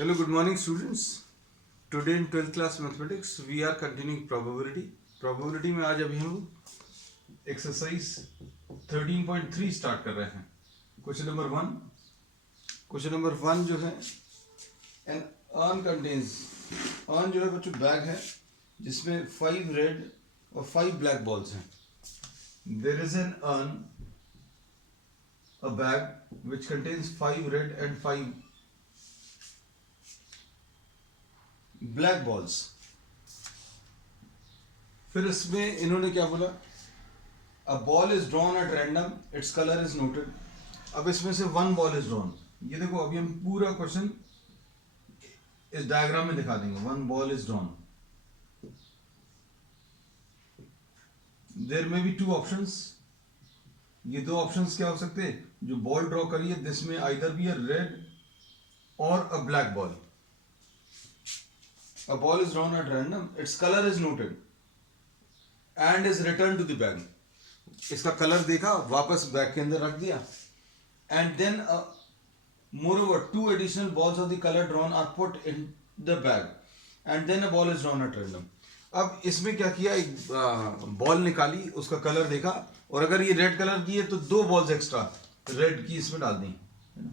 Hello, good morning, students. Today in 12th class mathematics, we are continuing probability. Probability में आज अभी हम exercise 13.3 start कर रहे हैं. Question number 1. क्वेश्चन नंबर 1 जो है एन अर्न कंटेन्स. अर्न जो है बच्चों बैग है जिसमें 5 रेड और 5 ब्लैक बॉल्स हैं. There is an urn a bag which contains 5 red and 5 black balls. फिर इसमें इन्होंने क्या बोला, a ball is drawn at random, its color is noted. अब इसमें से 1 ball is drawn. ये देखो अभी हम पूरा क्वेश्चन इस डायग्राम में दिखा देंगे. 1 ball is drawn. There may be 2 options. ये 2 ऑप्शंस क्या हो सकते हैं? जो बॉल ड्रॉ करी है दिस में आइदर बी अ रेड और a black ball. A ball is drawn at random, its colour is noted and is return to the bag. इसका कलर देखा, वापस बैग के अंदर रख दिया. And then moreover 2 additional balls of the colour drawn are put in the bag and then a ball is drawn at random. अब इसमें क्या किया, एक बॉल निकाली, उसका कलर देखा, और अगर ये रेड कलर की है तो 2 बॉल्स एक्स्ट्रा रेड की इसमें डाल दी, है ना,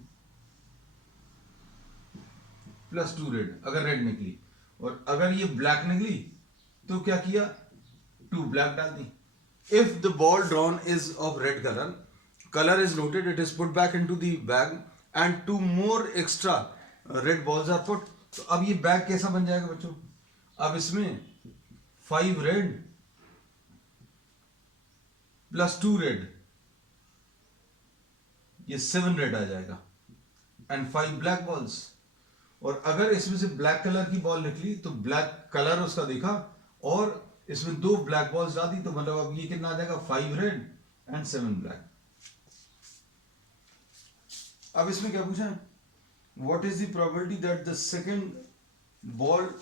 +2 रेड अगर रेड निकली. और अगर ये ब्लैक निकली तो क्या किया, 2 ब्लैक डाल दी. If the ball drawn is of red colour, colour is noted, it is put back into the bag and 2 more extra red balls are put. तो अब ये बैग कैसा बन जाएगा बच्चों? अब इसमें 5 रेड +2 रेड, ये 7 रेड आ जाएगा एंड 5 ब्लैक बॉल्स. और अगर इसमें से ब्लैक कलर की बॉल निकली तो ब्लैक कलर उसका देखा और इसमें 2 ब्लैक बॉल्स डाल दी, तो मतलब अब ये कितना आ जाएगा, 5 रेड एंड 7 ब्लैक. अब इसमें क्या पूछा है, what is the probability that the second ball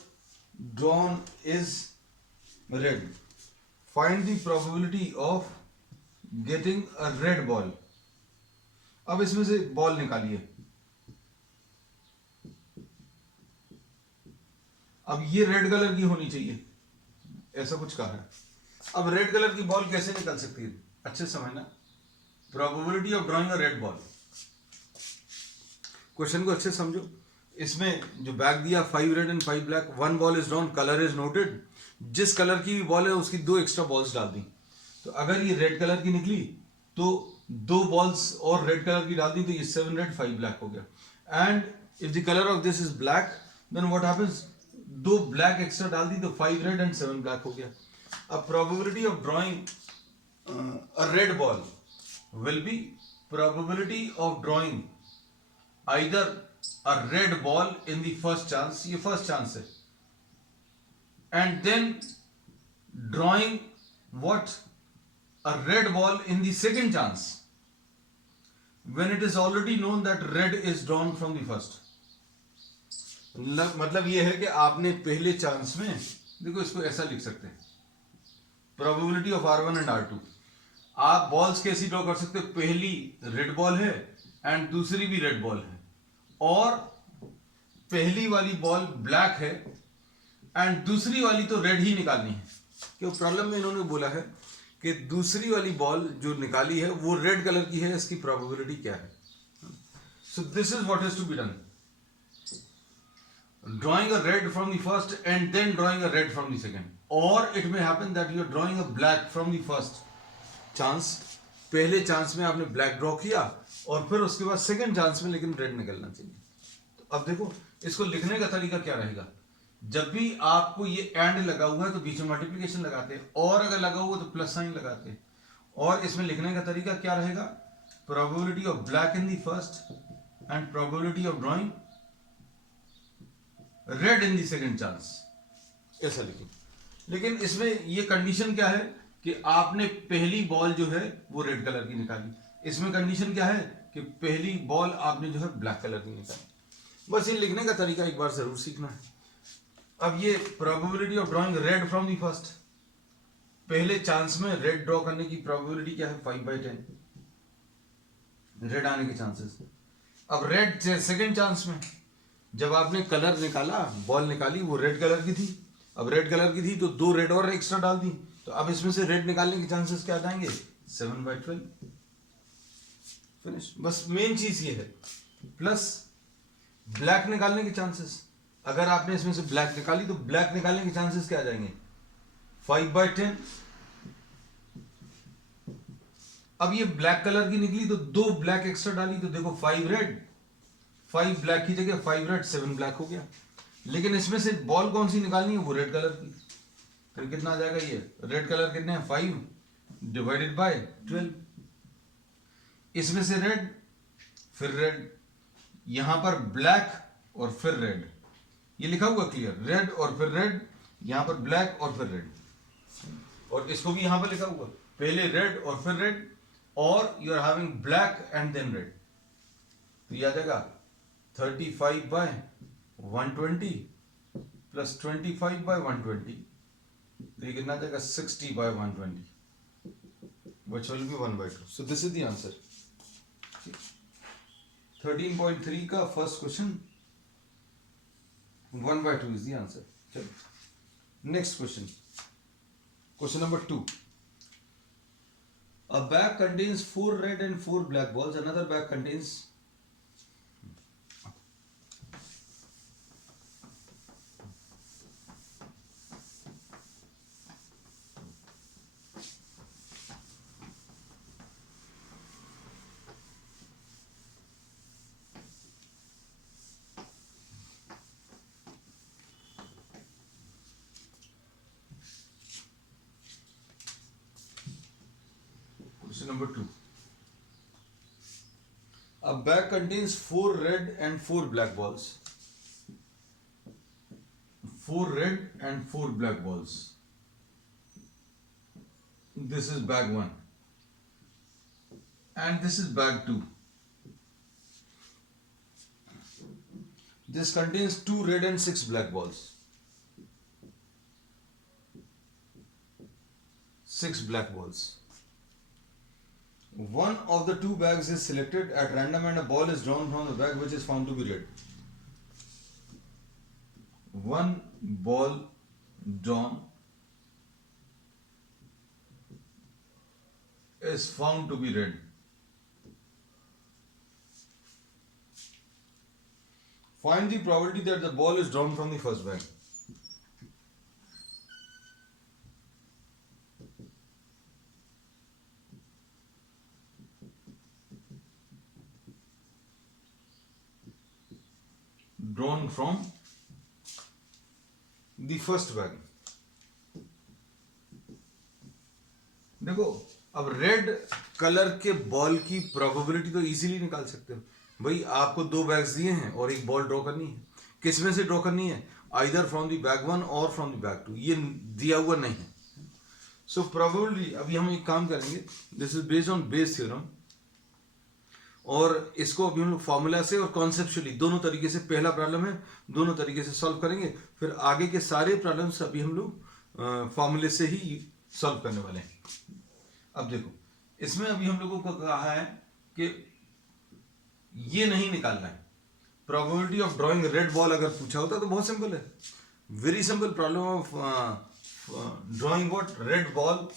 drawn is red. Find the probability of getting a red ball. अब इसमें से बॉल निकालिए. अब ये रेड कलर की होनी चाहिए, ऐसा कुछ कहा है. अब रेड कलर की बॉल कैसे निकल सकती है, अच्छे समझना. Probability of drawing a red ball. Question को अच्छे समझो. इसमें जो बैग दिया 5 red and 5 black, 1 ball is drawn, colour is noted. जिस कलर की भी बॉल है उसकी 2 एक्स्ट्रा बॉल्स डाल दी. तो अगर ये रेड कलर की निकली तो 2 बॉल्स और रेड कलर की डाल दी, तो ये 7 रेड 5 ब्लैक हो गया. And if the colour of this is black then what happens, 2 black extra डाल दी तो 5 रेड एंड 7 ब्लैक हो गया. अब probability of drawing a red ball will be probability of drawing either a red ball in the first chance, ये first chance है, and then drawing what, a red ball in the second chance when it is already known that red is drawn from the first. मतलब ये है कि आपने पहले chance में, देखो इसको ऐसा लिख सकते हैं, probability of R1 and R2. आप बॉल्स कैसी ड्रॉ कर सकते हो, पहली रेड बॉल है एंड दूसरी भी रेड बॉल है, और पहली वाली बॉल ब्लैक है एंड दूसरी वाली तो रेड ही निकालनी है. क्यों, प्रॉब्लम में इन्होंने बोला है कि दूसरी वाली बॉल जो निकाली है वो रेड कलर की है, इसकी प्रोबेबिलिटी क्या है. So this is what is to be done, drawing a red from the first and then drawing a red from the second. और it may happen that you are drawing a black from the first chance. पहले chance में आपने black draw किया और फिर उसके बाद second chance में लेकिन रेड निकलना चाहिए. तो अब देखो इसको लिखने का तरीका क्या रहेगा. जब भी आपको ये एंड लगा हुआ है तो बीच में मल्टीप्लिकेशन लगाते हैं, और अगर लगा हुआ तो प्लस साइन लगाते हैं. और इसमें लिखने का तरीका क्या रहेगा, probability of black in the first and probability of drawing red in the second chance, ऐसा लिखें. लेकिन इसमें ये कंडीशन क्या है कि आपने पहली बॉल जो है वो रेड कलर की निकाली. इसमें कंडीशन क्या है कि पहली बॉल आपने जो है ब्लैक कलर की निकाली. बस ये लिखने का तरीका एक बार जरूर सीखना है. अब ये probability of drawing red from the first, पहले चांस में रेड ड्रॉ करने की प्रोबेबिलिटी क्या है, 5/10 रेड आने के चांसेस. अब रेड सेकंड चांस में जब आपने कलर निकाला, बॉल निकाली, वो रेड कलर की थी। अब रेड कलर की थी तो 2 रेड और एक्स्ट्रा डाल दी, तो अब इसमें से रेड निकालने के चांसेस क्या आ जाएंगे? 7/12। फिनिश। बस मेन चीज ये है। प्लस ब्लैक निकालने के चांसेस, अगर आपने इसमें से ब्लैक निकाली तो ब्लैक निकालने के चांसेस क्या आ जाएंगे? 5/10। अब ये ब्लैक कलर की निकली तो 2 ब्लैक एक्स्ट्रा डाली, तो देखो 5 रेड, 5 ब्लैक की जगह 5 रेड, 7 ब्लैक हो गया। लेकिन इसमें से बॉल कौन सी निकालनी है? वो रेड कलर की। फिर कितना आ जाएगा? ये रेड कलर कितने हैं? 5 डिवाइडेड बाय 12। इसमें से रेड, फिर रेड, यहां पर ब्लैक और फिर रेड, ये लिखा हुआ क्लियर, रेड और फिर रेड, यहां पर ब्लैक और फिर रेड। और इसको भी यहां पर लिखा हुआ, पहले रेड और फिर रेड, और you are having black and then red. तो ये आ जाएगा 35/120 प्लस 25/120, तो ये कितना आ जाएगा? 60/120, which will be 1/2. So this is the answer. 13.3 का first question 1/2 is the answer. चलो next question, question number 2. A bag contains 4 red and 4 black balls. Another bag contains question number 2. A bag contains 4 red and 4 black balls. 4 red and 4 black balls. This is bag 1 and this is bag 2. This contains 2 red and 6 black balls. 6 black balls. One of the 2 bags is selected at random and a ball is drawn from the bag which is found to be red. One ball drawn is found to be red. Find the probability that the ball is drawn from the first bag. Drawn from the first bag. देखो, अब red colour के ball की probability तो easily निकाल सकते हो भाई। आपको 2 बैग्स दिए हैं और एक बॉल ड्रॉ करनी है, किस में से ड्रॉ करनी है? आइदर फ्रॉम द बैग 1 और फ्रॉम द बैग 2, ये दिया हुआ नहीं है। सो प्रोबेबिलिटी, अभी हम एक काम करेंगे, this is based on Bayes theorem, और इसको अभी हम लोग फॉर्मूला से और कॉन्सेप्चुअली दोनों तरीके से, पहला प्रॉब्लम है दोनों तरीके से सॉल्व करेंगे, फिर आगे के सारे प्रॉब्लम्स अभी हम लोग फॉर्मूले से ही सॉल्व करने वाले हैं। अब देखो, इसमें अभी हम लोगों को कहा है कि ये नहीं निकालना है। Probability of drawing red ball अगर पूछा होता तो बहुत सिंपल है, very simple problem of drawing what? Red ball.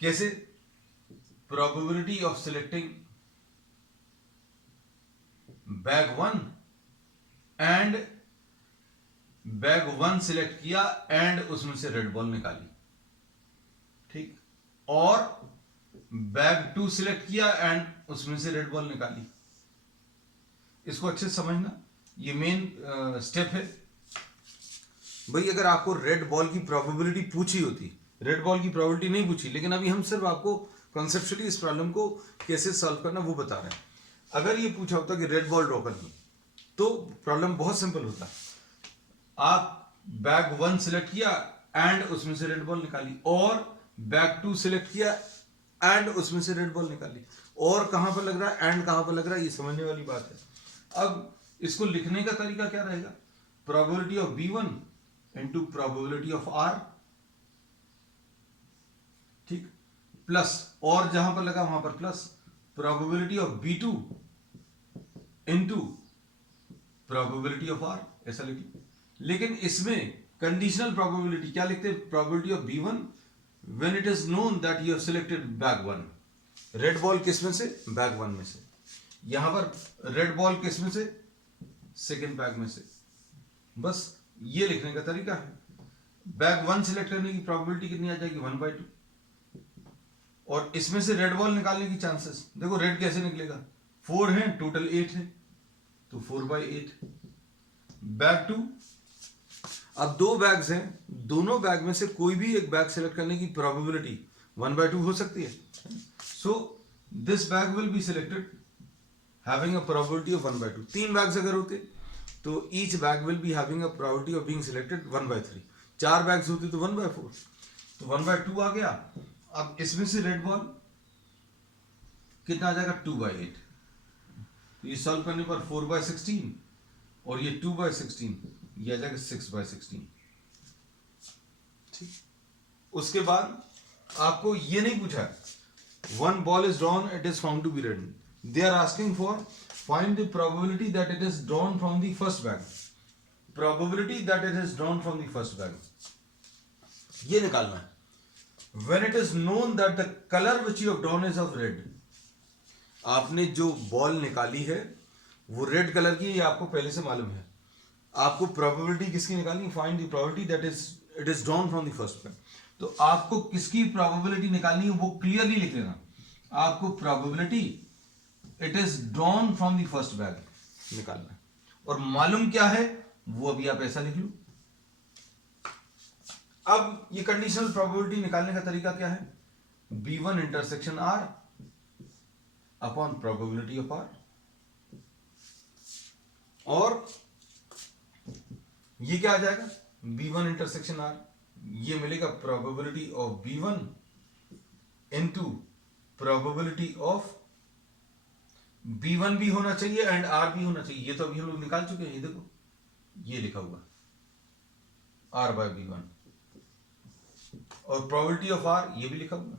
कैसे? Probability of selecting bag 1 and bag 1 select किया एंड उसमें से रेड बॉल निकाली, ठीक, और बैग 2 सिलेक्ट किया एंड उसमें से रेड बॉल निकाली। इसको अच्छे से समझना, ये मेन स्टेप है भाई। अगर आपको रेड बॉल की प्रोबेबिलिटी पूछी होती, रेड बॉल की प्रोबेबिलिटी नहीं पूछी, लेकिन अभी हम सिर्फ आपको कॉन्सेप्चुअली इस प्रॉब्लम को कैसे सॉल्व करना वो बता रहे हैं। अगर ये पूछा होता कि रेड बॉल ड्रॉ करनी, तो प्रॉब्लम बहुत सिंपल होता। आप बैग 1 सिलेक्ट किया एंड उसमें से रेड बॉल निकाली, और बैग 2 सिलेक्ट किया एंड उसमें से रेड बॉल निकाली, और कहां पर लग रहा है एंड कहां पर लग रहा है, ये समझने वाली बात है। अब इसको लिखने का तरीका क्या रहेगा? Probability of B1 into probability of R, ठीक, प्लस, और जहां पर लगा वहां पर plus, probability of B2 into probability of R, ऐसा लिख लो। लेकिन इसमें कंडीशनल प्रोबेबिलिटी क्या लिखते हैं? Probability of B1 when it is known that you have selected bag 1। Red ball किस में से? बैग 1 में से। यहां पर रेड बॉल किस में से? सेकेंड बैग में से। बस ये लिखने का तरीका है। बैग 1 सिलेक्ट करने की प्रोबेबिलिटी कितनी आ जाएगी? 1/2। और इसमें से रेड बॉल निकालने की चांसेस देखो, रेड कैसे निकलेगा? 4 है, टोटल 8 है, तो 4/8। बैग 2, अब 2 बैग्स हैं, दोनों बैग में से कोई भी एक बैग सिलेक्ट करने की प्रोबेबिलिटी 1/2 हो सकती है। So this bag will be selected having a probability of 1/2। 3 bags अगर होते तो each bag will be having a probability of being selected 1/3। 4 bags होते तो 1/4, तो 1/2 आ गया। अब इसमें से रेड बॉल कितना आ जाएगा? 2/8। तो ये सॉल्व करने पर 4/16 और ये 2/16, ये आ जाएगा 6/16। ठीक। उसके बाद आपको ये नहीं पूछा, 1 ball is drawn, it is found to be red. They are asking for find the probability that it is drawn from the first bag. Probability that it is drawn from the first bag. ये निकालना है। When it is known that the color which you have drawn is of red. आपने जो ball निकाली है वो red colour की, ये आपको पहले से मालूम है। आपको प्रोबेबिलिटी किसकी निकालनी? Find the probability that it is drawn from the first bag. तो आपको किसकी प्रोबेबिलिटी निकालनी है वो क्लियरली लिख लेना। आपको probability it is drawn from the first bag निकालना है, और मालूम क्या है वो अभी आप ऐसा लिख लो। अब ये कंडीशनल प्रोबेबिलिटी निकालने का तरीका क्या है? B1 intersection R upon probability of R, और ये क्या आ जाएगा? B1 इंटरसेक्शन R, ये मिलेगा probability of B1 into probability of B1 भी होना चाहिए एंड R भी होना चाहिए। ये तो अभी हम लोग निकाल चुके हैं, ये देखो ये लिखा हुआ R/B1, और प्रोबेबिलिटी ऑफ R ये भी लिखा हुआ।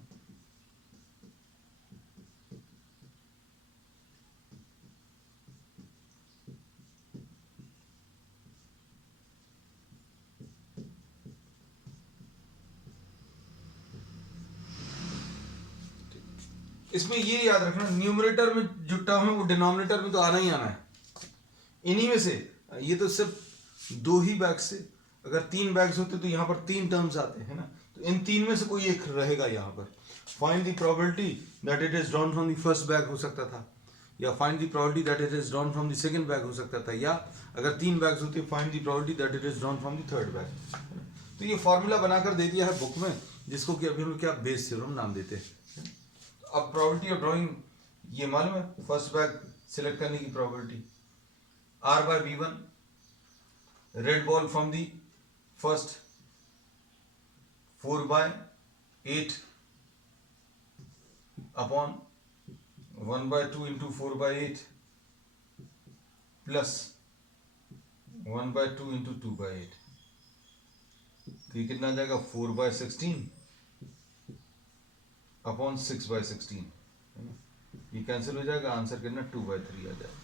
इसमें ये याद रखना, न्यूमरेटर में जो टर्म है वो डिनोमिनेटर में तो आना ही आना है। इन्हीं में से ये तो सिर्फ 2 ही बैग्स से, अगर 3 बैग्स होते तो यहाँ पर 3 टर्म्स आते हैं ना, तो इन 3 में से कोई एक रहेगा यहाँ पर। Find the probability that it is drawn from the first bag हो सकता था, या find the probability that it is drawn from the second bag हो सकता था, या अगर 3 बैग्स होते find the probability that it is drawn from the third bag. तो ये फॉर्मूला बनाकर दे दिया है बुक में, जिसको कि अभी हम क्या बेस थ्योरम नाम देते हैं। अब प्रोबेबिलिटी ऑफ ड्राइंग ये मालूम है, फर्स्ट बैग सिलेक्ट करने की probability R/B1, red ball from the first 4/8 upon 1/2 into 4/8 plus 1/2 into 2/8, तो ये कितना आ जाएगा? 4/16 अपॉन 6/16, ये कैंसिल हो जाएगा, आंसर कितना? 2/3 आ जाएगा।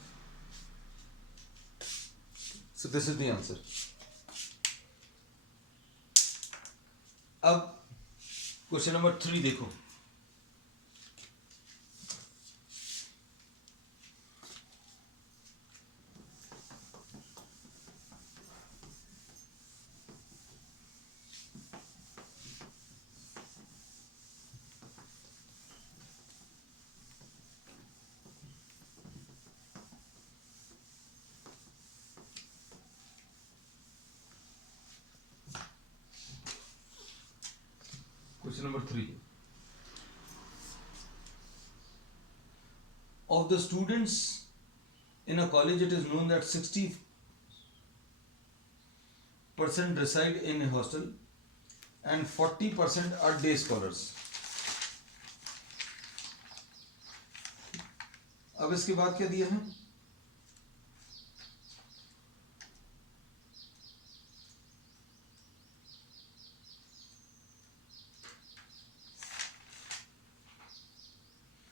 सो दिस इज द आंसर। अब क्वेश्चन नंबर 3 देखो। Question number 3. Of the students in a college, it is known that 60% reside in a hostel and 40% are day scholars. अब इसके बाद क्या दिया है?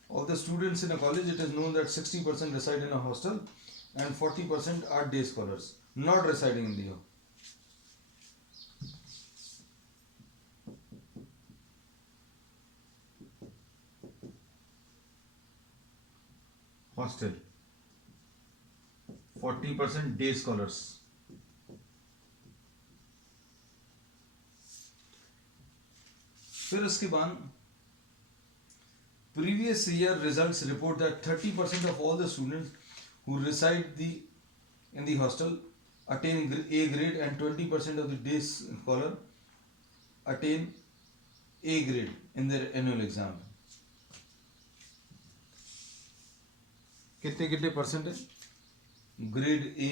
Of the students in a college, it is known that 60% reside in a hostel and 40% are day scholars not residing in the hostel. 40% day scholars. फिर उसके बाद previous year results report that 30% of all the students who reside in the hostel attain A grade and 20% of the day scholar attain A grade in their annual exam. कितने कितने percent है? Grade A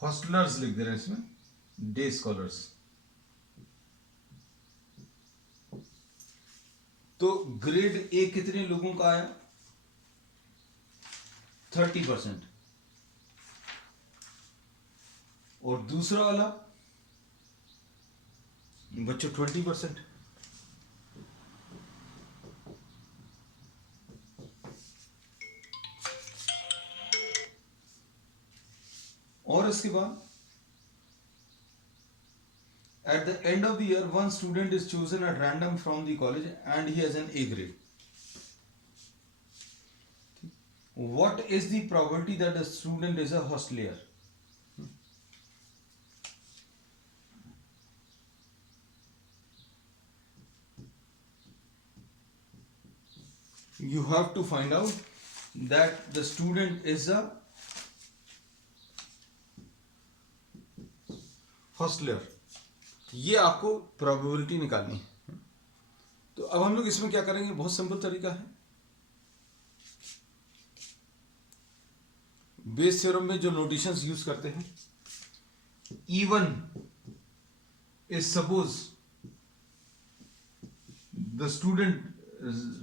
hostellers लिख दे रहे हैं इसमें, day scholars. तो grade A कितने लोगों का आया? 30%. और दूसरा वाला बच्चों 20%. और इसके बाद at the end of the year one student is chosen at random from the college and he has an A grade. What is the probability that the student is a hostelier? You have to find out that the student is a hostelier. ये आपको probability निकालनी है. तो अब हम लोग इसमें क्या करेंगे? बहुत सिंपल तरीका है. बेस थ्योरम में जो नोटेशंस यूज करते हैं, E1 is suppose the student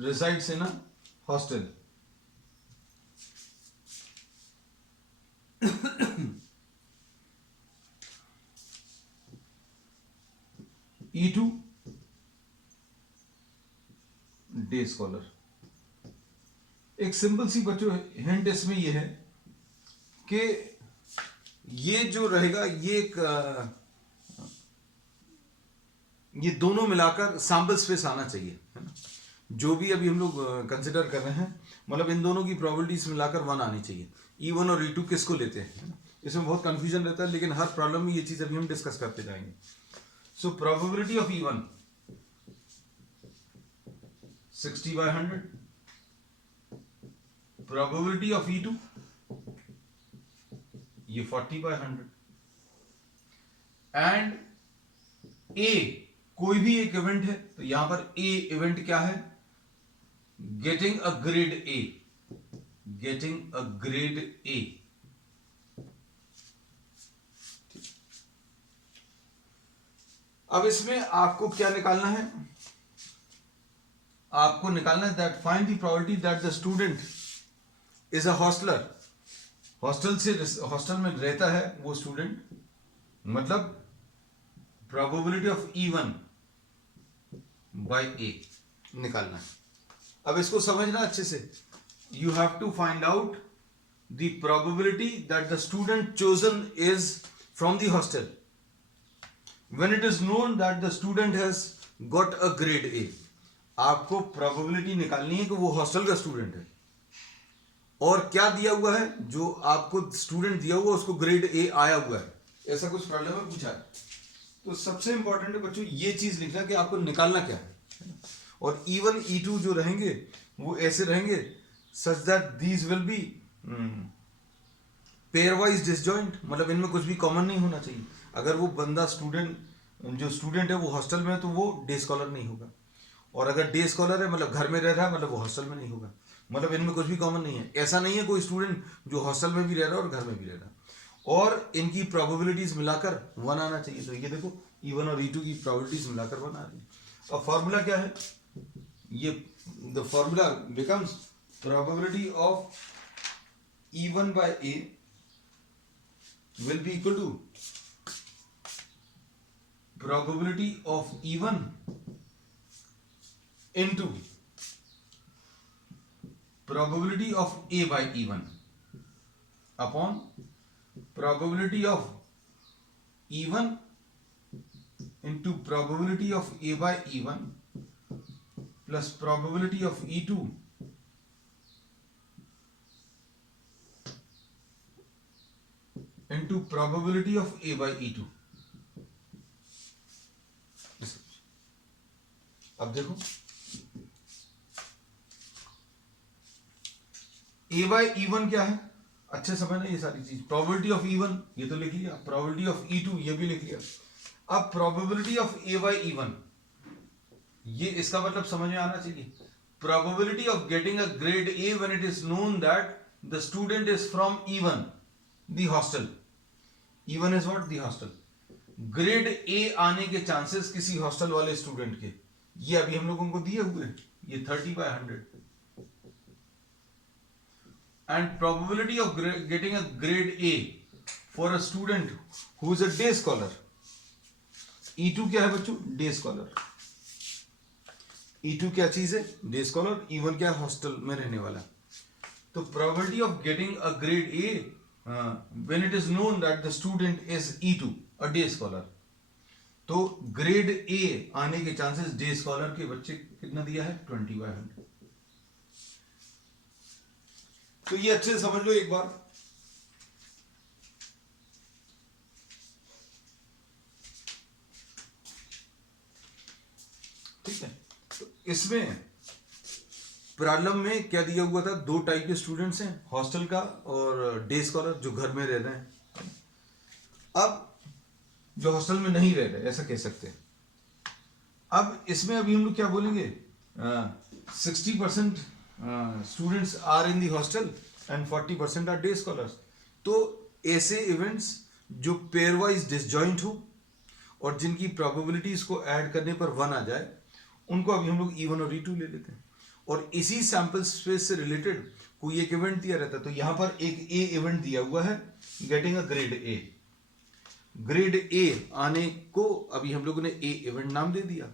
resides in a hostel. E2 day scholar. एक सिंपल सी बच्चों हिंट इसमें ये है कि ये जो रहेगा ये दोनों मिलाकर सैंपल स्पेस आना चाहिए, है ना. जो भी अभी हम लोग कंसिडर कर रहे हैं, मतलब इन दोनों की प्रोबेबिलिटीज मिलाकर 1 आनी चाहिए. E1 और E2 किसको लेते हैं, है ना. इसमें बहुत कंफ्यूजन रहता है, लेकिन हर प्रॉब्लम में ये चीज अभी हम डिस्कस करते जाएंगे. So probability of E1 60 by 100. Probability of E2 ये 40 by 100. And A कोई भी एक इवेंट है, तो यहां पर A इवेंट क्या है? Getting a grade A. Getting a grade A. अब इसमें आपको क्या निकालना है? आपको निकालना है that find the probability that the student is a hosteller. Hostel में रहता है वो स्टूडेंट, मतलब probability of E1 by A निकालना है. अब इसको समझना अच्छे से. You have to find out the probability that the student chosen is from the hostel when it is known that the student has got a grade A. आपको probability निकालनी है कि वो हॉस्टल का स्टूडेंट है, और क्या दिया हुआ है, जो आपको स्टूडेंट दिया हुआ उसको ग्रेड A आया हुआ है. ऐसा कुछ प्रॉब्लम है, पूछा है. तो सबसे इंपॉर्टेंट है बच्चों ये चीज लिखना कि आपको निकालना क्या है. और E1 E2 जो रहेंगे वो ऐसे रहेंगे such that these will be pair wise disjoint, मतलब इनमें कुछ भी कॉमन नहीं होना चाहिए. अगर वो बंदा जो स्टूडेंट है वो हॉस्टल में है तो वो डे स्कॉलर नहीं होगा, और अगर डे स्कॉलर है मतलब घर में रह रहा है मतलब वो हॉस्टल में नहीं होगा. मतलब इनमें कुछ भी कॉमन नहीं है. ऐसा नहीं है कोई स्टूडेंट जो हॉस्टल में भी रह रहा है और घर में भी रह रहा है. और इनकी प्रोबेबिलिटीज मिलाकर 1 आना चाहिए. तो ये देखो E1 और E2 की प्रोबेबिलिटीज मिलाकर 1 आ रही है. अब फॉर्मूला क्या है? ये the formula becomes probability of E1 by A will be equal to probability of even into probability of A by even upon probability of even into probability of A by even plus probability of E2 into probability of A by E2। अब देखो A by E1 क्या है, अच्छे समझना ये सारी चीज। Probability of E1 ये तो लिख लिया, प्रोबेबिलिटी ऑफ E2 ये भी लिख लिया। अब probability of A by E1 ये इसका मतलब समझ में आना चाहिए। Probability of getting a grade A when it is known that the student is from E1 the hostel. E1 is what, the hostel. Grade A आने के चांसेस किसी हॉस्टल वाले स्टूडेंट के, ये अभी हम लोगों को दिए हुए हैं, ये 30/100। and probability of getting a grade A for a student who is a day scholar। E2 क्या है बच्चों, डे स्कॉलर। E2 क्या चीज है, डे स्कॉलर। E1 क्या है, हॉस्टल में रहने वाला। तो probability of getting a grade A when it is known that the student is E2 a day scholar, तो ग्रेड A आने के चांसेस डे स्कॉलर के बच्चे कितना दिया है, 20/100। तो ये अच्छे से समझ लो एक बार। ठीक है, तो इसमें प्रॉब्लम में क्या दिया हुआ था, दो टाइप के स्टूडेंट्स हैं, हॉस्टल का और डे स्कॉलर जो घर में रह रहे हैं। अब जो हॉस्टल में नहीं रह रहे, ऐसा कह सकते हैं। अब इसमें अभी हम लोग क्या बोलेंगे, 60% students are in the hostel and 40% are day scholars. तो ऐसे इवेंट्स जो पेयर वाइज डिसजॉइंट हो और जिनकी प्रोबेबिलिटीज को ऐड करने पर 1 आ जाए, उनको अभी हम लोग E1 और E2 ले लेते हैं। और इसी सैंपल स्पेस से रिलेटेड कोई एक इवेंट दिया रहता है। तो यहां पर एक ए इवेंट दिया हुआ है, getting a grade A. Grade A आने को अभी हम लोगों ने ए इवेंट नाम दे दिया,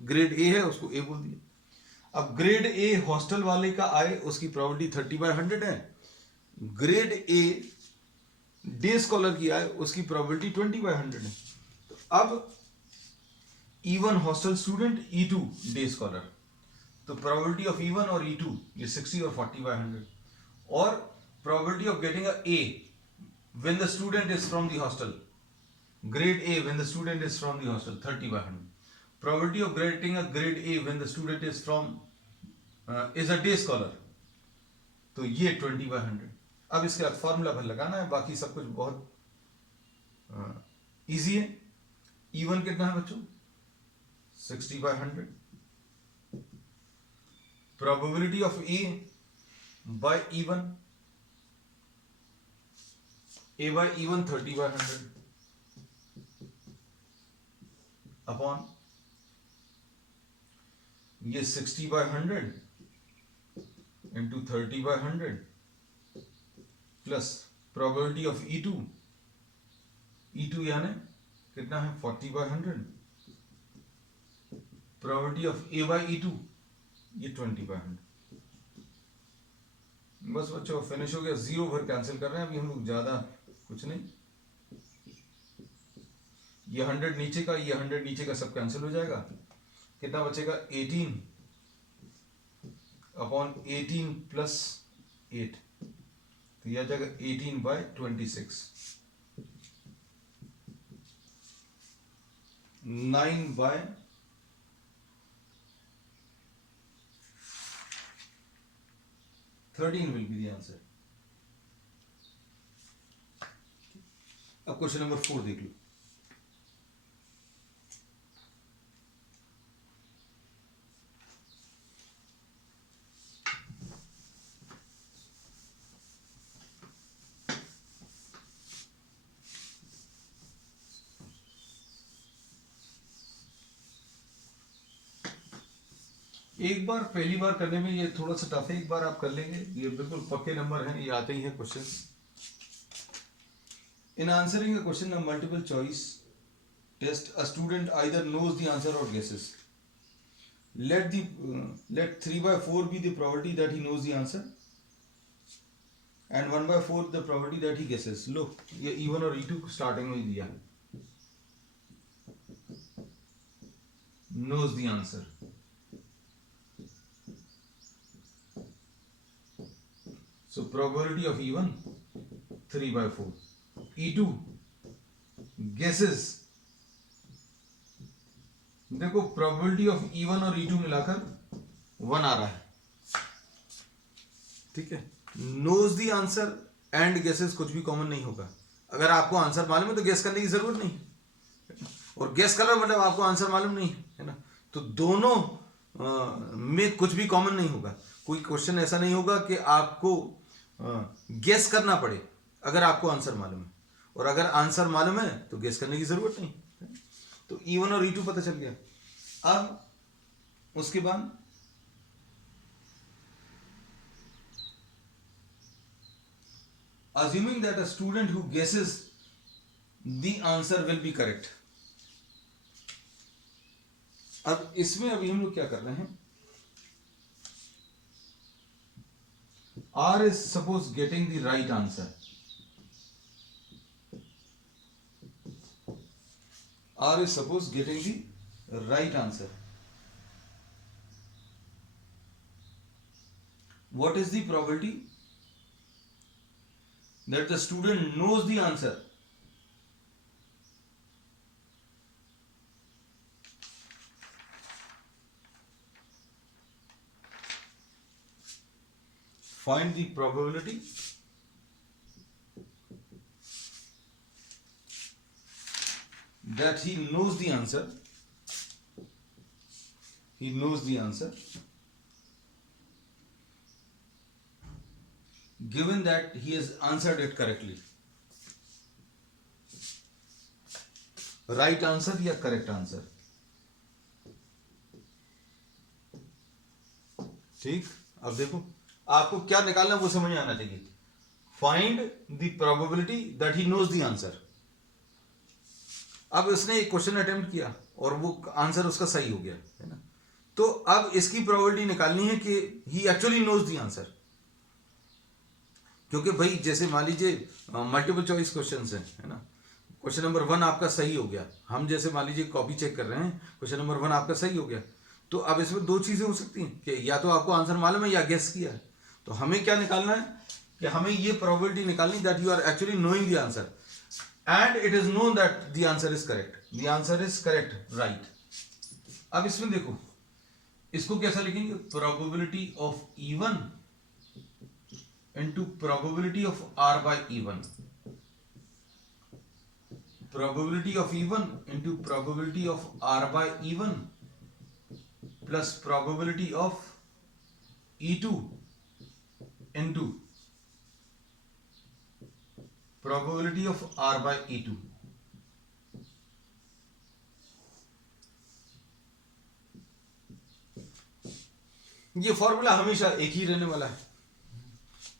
ग्रेड ए है उसको ए बोल दिया। अब ग्रेड ए हॉस्टल वाले का आए, उसकी प्रोबेबिलिटी 30/100 है। ग्रेड ए डे स्कॉलर की आए, उसकी प्रोबेबिलिटी 20/100 है। तो अब E1 hostel student, E2 day scholar, तो प्रोबेबिलिटी ऑफ E1 और E2 ये 60 और 40/100। और probability of getting a A when the student is from the hostel, grade A when the student is from the hostel 30/100। Probability of getting a grade A when the student is from is a day scholar, तो ये 20/100। अब इसके बाद formula भर लगाना है, बाकी सब कुछ बहुत इजी है। E1 कितना है बच्चों, 60/100। Probability of A by E1, A by E1 30/100 upon ये 60/100 into 30/100 plus probability of E2, E2 यानी कितना है 40/100, probability of A bye E2 ये 20/100। बस बच्चों फिनिश हो गया, 0 भर कैंसिल कर रहे हैं अभी हम लोग, ज्यादा कुछ नहीं। ये 100 नीचे का, ये 100 नीचे का सब कैंसिल हो जाएगा। कितना बचेगा, 18 अपॉन 18 प्लस 8, तो यह आ जाएगा 18/26। 9/13 will be the answer। अब क्वेश्चन नंबर 4 देख लो। एक बार पहली बार करने में ये थोड़ा सा टफ है, एक बार आप कर लेंगे, ये बिल्कुल पक्के नंबर हैं, ये आते ही हैं question. In answering a question of multiple choice test, a student either knows the answer or guesses. Let 3/4 be the probability that he knows the answer, and 1/4 the probability that he guesses. लो ये E1 और E2 starting में ही दिया, knows the answer. So probability of E1 3/4, E2 guesses. देखो probability of E1 और E2 मिलाकर 1 आ रहा है, ठीक है. Knows the answer and guesses कुछ भी कॉमन नहीं होगा. अगर आपको आंसर मालूम है तो गेस करने की जरूरत नहीं, और गेस करना मतलब आपको आंसर मालूम नहीं है ना. तो दोनों में कुछ भी कॉमन नहीं होगा. कोई क्वेश्चन ऐसा नहीं होगा कि आपको गेस करना पड़े अगर आपको आंसर मालूम है, और अगर आंसर मालूम है तो गेस करने की जरूरत नहीं. तो E1 और E2 पता चल गया. अब उसके बाद assuming that a student who guesses the answer will be correct. अब इसमें अभी हम लोग क्या कर रहे हैं, R is suppose getting the right answer. R is suppose getting the right answer. What is the probability that the student knows the answer? Find the probability that he knows the answer. He knows the answer given that he has answered it correctly. Right answer या correct answer. ठीक. अब देखो आपको क्या निकालना वो समझ में आना चाहिए. Find the probability that he knows the answer. अब उसने एक क्वेश्चन अटेम्प्ट किया और वो आंसर उसका सही हो गया, है ना. तो अब इसकी प्रोबेबिलिटी निकालनी है कि ही एक्चुअली नोज द आंसर. क्योंकि भाई जैसे मान लीजिए मल्टीपल चॉइस क्वेश्चंस हैं, है ना. क्वेश्चन नंबर 1 आपका सही हो गया. हम जैसे मान लीजिए कॉपी चेक कर रहे हैं, क्वेश्चन नंबर 1 आपका सही हो गया. तो अब इसमें दो चीजें हो सकती हैं कि या तो आपको आंसर मालूम है या गेस किया है. तो हमें क्या निकालना है कि हमें ये प्रोबेबिलिटी निकालनी that you are actually knowing the answer and it is known that the answer is correct. The answer is correct, right. अब इसमें देखो इसको कैसा लिखेंगे, probability of E1 into probability of R by E1. Probability of E1 into probability of R by E1 plus probability of E2 into probability of R by E2. ये formula हमेशा एक ही रहने वाला है.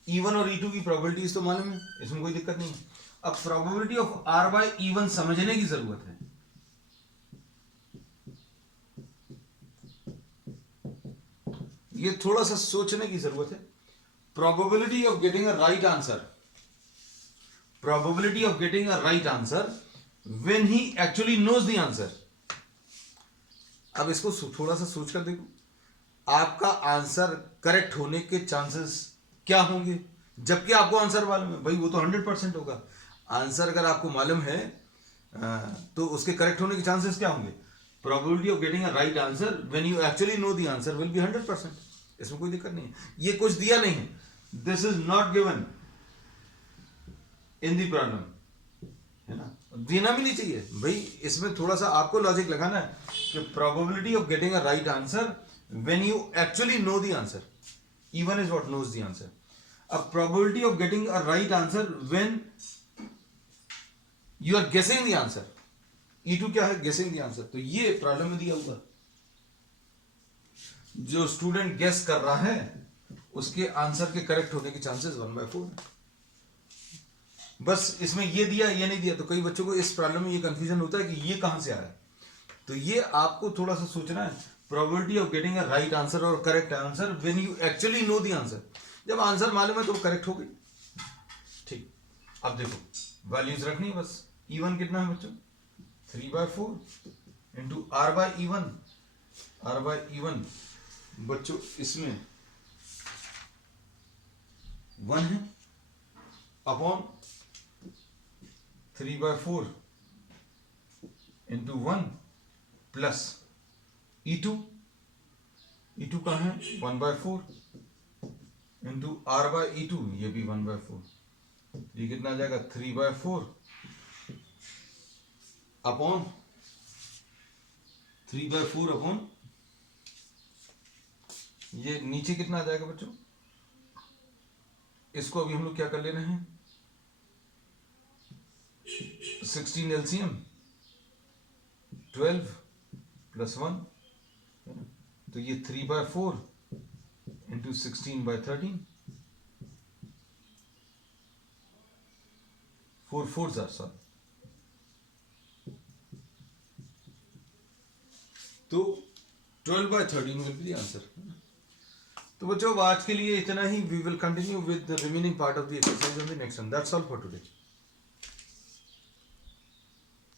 E1 और E2 की probabilities तो मालूम है, इसमें कोई दिक्कत नहीं है. अब probability of R by E1 समझने की जरूरत है. ये थोड़ा सा सोचने की जरूरत है. Probability of getting a right answer, probability of getting a right answer when he actually knows the answer. अब इसको थोड़ा सा सोच कर देखो, आपका आंसर करेक्ट होने के चांसेस क्या होंगे जबकि आपको आंसर मालूम है. भाई वो तो 100% होगा. आंसर अगर आपको मालूम है तो उसके करेक्ट होने के चांसेस क्या होंगे. probability of getting a right answer when you actually know the answer will be 100%. इसमें कोई दिक्कत नहीं है. ये कुछ दिया नहीं है, this is not given in the problem, है ना. देना भी नहीं चाहिए भाई. इसमें थोड़ा सा आपको लॉजिक लगाना है कि probability of getting a right answer when you actually know the answer. E1 is what knows the answer. अब probability of getting a right answer when you are guessing the answer. E2 क्या है, गेसिंग the answer. तो ये problem में दिया हुआ जो स्टूडेंट गेस कर रहा है उसके आंसर के करेक्ट होने के चांसेस 1/4 है. बस इसमें ये दिया ये नहीं दिया, तो कई बच्चों को इस प्रॉब्लम में ये कंफ्यूजन होता है कि ये कहाँ से आ रहा है। तो ये आपको थोड़ा सा सोचना है, probability of getting a right answer और correct answer when you actually know the answer. जब आंसर मालूम है तो करेक्ट हो गई। ठीक, अब देखो वैल्यूज रखनी है बस। E1 कितना है बच्चों, 3/4 into R by E1। R by E1 बच्चों इसमें 1 है upon 3/4 into 1 plus E2। E2 कहाँ है, 1/4 इंटू R बाई E2, ये भी 1/4। ये कितना आ जाएगा, 3/4 अपॉन 3/4 अपॉन ये नीचे कितना आ जाएगा बच्चों, इसको अभी हम लोग क्या कर ले रहे हैं, 16 LCM 12 प्लस 1, तो ये 3/4 इंटू 16/13, 4 4s are sorry। तो 12/13 विल बी द आंसर। तो बच्चों आज के लिए इतना ही। We will continue with the remaining part of the exercise on the next one. That's all for today.